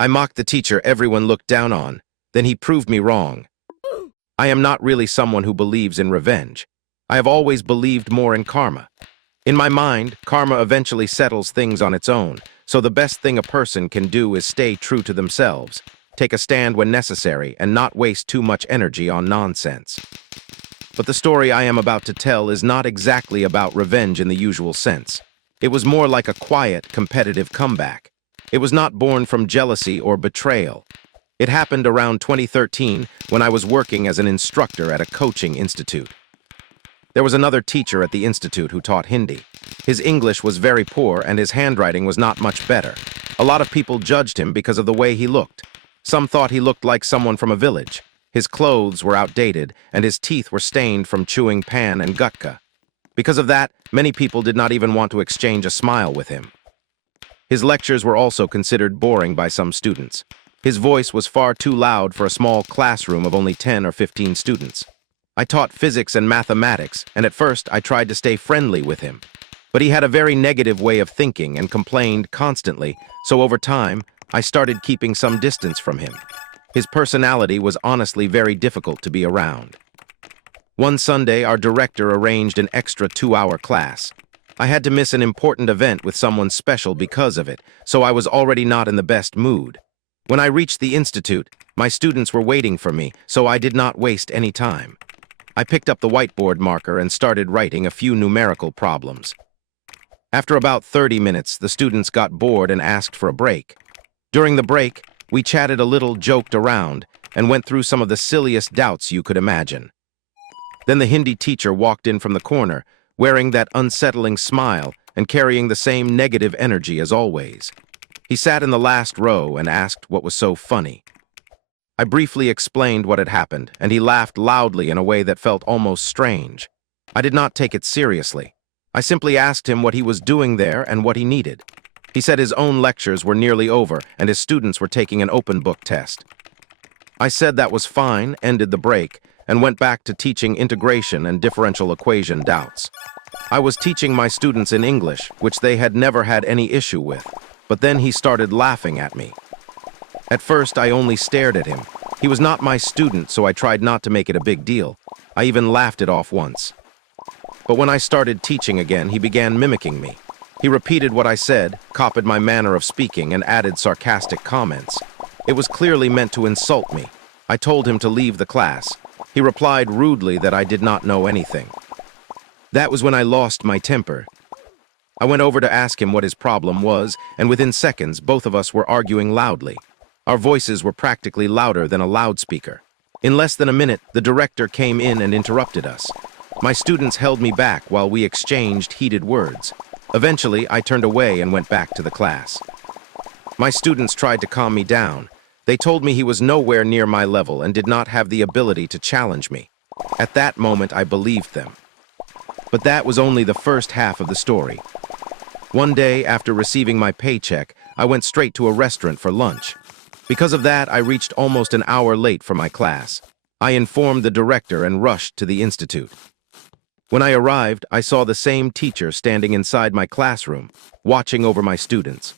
I mocked the teacher everyone looked down on. Then he proved me wrong. I am not really someone who believes in revenge. I have always believed more in karma. In my mind, karma eventually settles things on its own, so the best thing a person can do is stay true to themselves, take a stand when necessary, and not waste too much energy on nonsense. But the story I am about to tell is not exactly about revenge in the usual sense. It was more like a quiet, competitive comeback. It was not born from jealousy or betrayal. It happened around 2013 when I was working as an instructor at a coaching institute. There was another teacher at the institute who taught Hindi. His English was very poor and his handwriting was not much better. A lot of people judged him because of the way he looked. Some thought he looked like someone from a village. His clothes were outdated and his teeth were stained from chewing pan and gutka. Because of that, many people did not even want to exchange a smile with him. His lectures were also considered boring by some students. His voice was far too loud for a small classroom of only 10 or 15 students. I taught physics and mathematics, and at first I tried to stay friendly with him. But he had a very negative way of thinking and complained constantly, so over time, I started keeping some distance from him. His personality was honestly very difficult to be around. One Sunday, our director arranged an extra 2-hour class. I had to miss an important event with someone special because of it, so I was already not in the best mood. When I reached the institute, my students were waiting for me, so I did not waste any time. I picked up the whiteboard marker and started writing a few numerical problems. After about 30 minutes, the students got bored and asked for a break. During the break, we chatted a little, joked around, and went through some of the silliest doubts you could imagine. Then the Hindi teacher walked in from the corner, wearing that unsettling smile and carrying the same negative energy as always. He sat in the last row and asked what was so funny. I briefly explained what had happened, and he laughed loudly in a way that felt almost strange. I did not take it seriously. I simply asked him what he was doing there and what he needed. He said his own lectures were nearly over and his students were taking an open book test. I said that was fine, ended the break, and went back to teaching integration and differential equation doubts. I was teaching my students in English, which they had never had any issue with, but then he started laughing at me. At first, I only stared at him. He was not my student, so I tried not to make it a big deal. I even laughed it off once. But when I started teaching again, he began mimicking me. He repeated what I said, copied my manner of speaking, and added sarcastic comments. It was clearly meant to insult me. I told him to leave the class. He replied rudely that I did not know anything. That was when I lost my temper. I went over to ask him what his problem was, and within seconds, both of us were arguing loudly. Our voices were practically louder than a loudspeaker. In less than a minute, the director came in and interrupted us. My students held me back while we exchanged heated words. Eventually, I turned away and went back to the class. My students tried to calm me down. They told me he was nowhere near my level and did not have the ability to challenge me. At that moment, I believed them. But that was only the first half of the story. One day, after receiving my paycheck, I went straight to a restaurant for lunch. Because of that, I reached almost an hour late for my class. I informed the director and rushed to the institute. When I arrived, I saw the same teacher standing inside my classroom, watching over my students.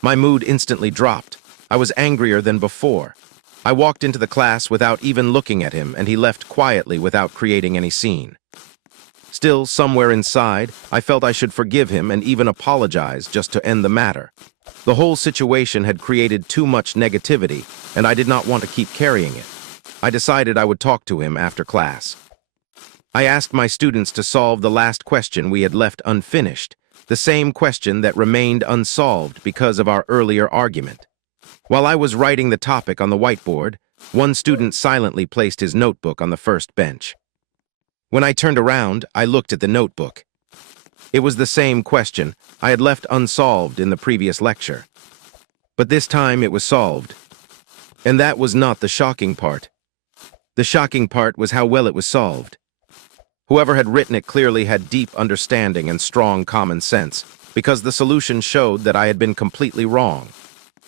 My mood instantly dropped. I was angrier than before. I walked into the class without even looking at him, and he left quietly without creating any scene. Still, somewhere inside, I felt I should forgive him and even apologize just to end the matter. The whole situation had created too much negativity, and I did not want to keep carrying it. I decided I would talk to him after class. I asked my students to solve the last question we had left unfinished, the same question that remained unsolved because of our earlier argument. While I was writing the topic on the whiteboard, one student silently placed his notebook on the first bench. When I turned around, I looked at the notebook. It was the same question I had left unsolved in the previous lecture. But this time it was solved. And that was not the shocking part. The shocking part was how well it was solved. Whoever had written it clearly had deep understanding and strong common sense, because the solution showed that I had been completely wrong.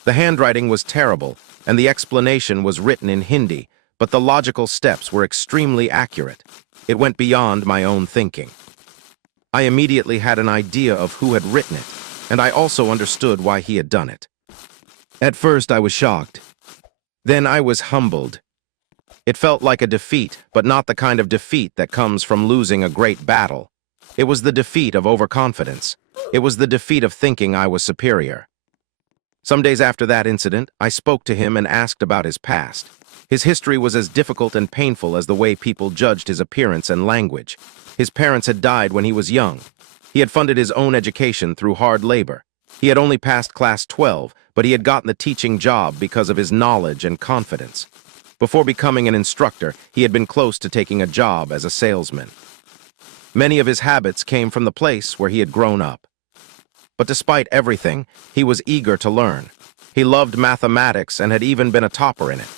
The handwriting was terrible, and the explanation was written in Hindi, but the logical steps were extremely accurate. It went beyond my own thinking. I immediately had an idea of who had written it, and I also understood why he had done it. At first, I was shocked. Then I was humbled. It felt like a defeat, but not the kind of defeat that comes from losing a great battle. It was the defeat of overconfidence. It was the defeat of thinking I was superior. Some days after that incident, I spoke to him and asked about his past. His history was as difficult and painful as the way people judged his appearance and language. His parents had died when he was young. He had funded his own education through hard labor. He had only passed class 12, but he had gotten the teaching job because of his knowledge and confidence. Before becoming an instructor, he had been close to taking a job as a salesman. Many of his habits came from the place where he had grown up. But despite everything, he was eager to learn. He loved mathematics and had even been a topper in it.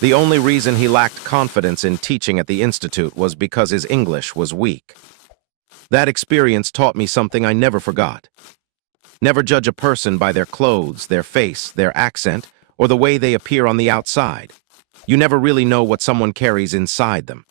The only reason he lacked confidence in teaching at the institute was because his English was weak. That experience taught me something I never forgot. Never judge a person by their clothes, their face, their accent, or the way they appear on the outside. You never really know what someone carries inside them.